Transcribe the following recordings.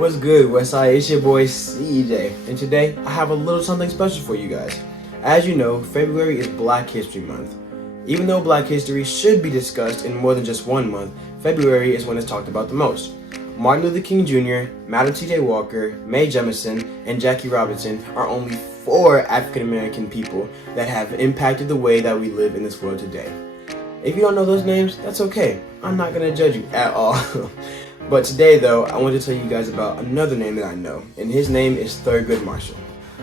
What's good, Westside? It's your boy CJ, and today I have a little something special for you guys. As you know, February is Black History Month. Even though Black history should be discussed in more than just 1 month, February is when it's talked about the most. Martin Luther King Jr., Madam T.J. Walker, Mae Jemison, and Jackie Robinson are only 4 African American people that have impacted the way that we live in this world today. If you don't know those names, that's okay. I'm not gonna judge you at all. But today though, I want to tell you guys about another name that I know, and his name is Thurgood Marshall.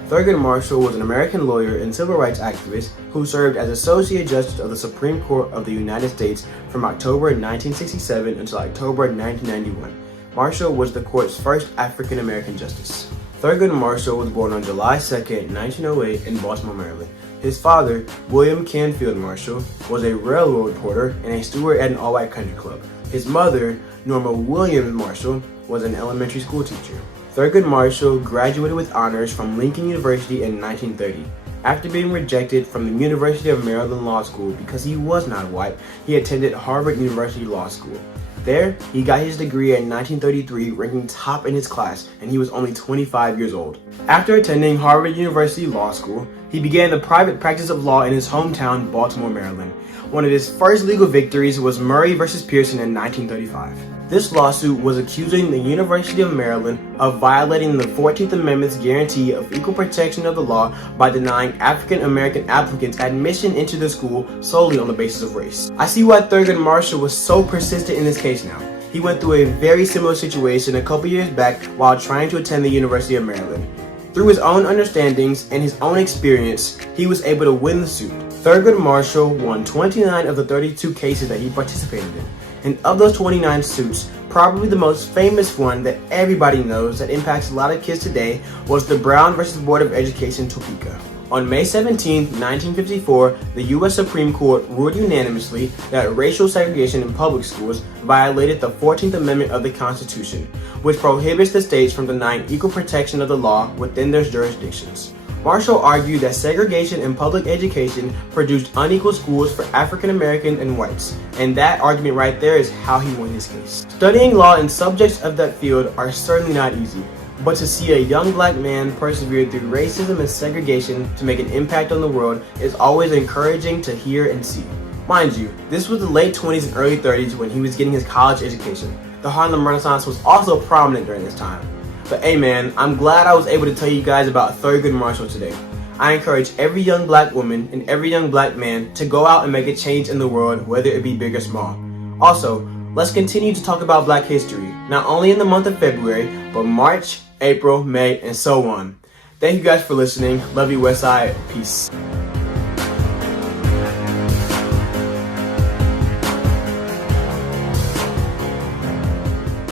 Thurgood Marshall was an American lawyer and civil rights activist who served as Associate Justice of the Supreme Court of the United States from October 1967 until October 1991. Marshall was the court's first African American justice. Thurgood Marshall was born on July 2nd, 1908 in Baltimore, Maryland. His father, William Canfield Marshall, was a railroad porter and a steward at an all-white country club. His mother, Norma Williams Marshall, was an elementary school teacher. Thurgood Marshall graduated with honors from Lincoln University in 1930. After being rejected from the University of Maryland Law School because he was not white, he attended Harvard University Law School. There, he got his degree in 1933, ranking top in his class, and he was only 25 years old. After attending Harvard University Law School, he began the private practice of law in his hometown, Baltimore, Maryland. One of his first legal victories was Murray v. Pearson in 1935. This lawsuit was accusing the University of Maryland of violating the 14th Amendment's guarantee of equal protection of the law by denying African American applicants admission into the school solely on the basis of race. I see why Thurgood Marshall was so persistent in this case now. He went through a very similar situation a couple years back while trying to attend the University of Maryland. Through his own understandings and his own experience, he was able to win the suit. Thurgood Marshall won 29 of the 32 cases that he participated in. And of those 29 suits, probably the most famous one that everybody knows that impacts a lot of kids today was the Brown v. Board of Education Topeka. On May 17, 1954, the U.S. Supreme Court ruled unanimously that racial segregation in public schools violated the 14th Amendment of the Constitution, which prohibits the states from denying equal protection of the law within their jurisdictions. Marshall argued that segregation in public education produced unequal schools for African Americans and whites, and that argument right there is how he won his case. Studying law and subjects of that field are certainly not easy, but to see a young black man persevere through racism and segregation to make an impact on the world is always encouraging to hear and see. Mind you, this was the late 20s and early 30s when he was getting his college education. The Harlem Renaissance was also prominent during this time. But hey man, I'm glad I was able to tell you guys about Thurgood Marshall today. I encourage every young black woman and every young black man to go out and make a change in the world, whether it be big or small. Also, let's continue to talk about black history, not only in the month of February, but March, April, May, and so on. Thank you guys for listening. Love you, Westside. Peace.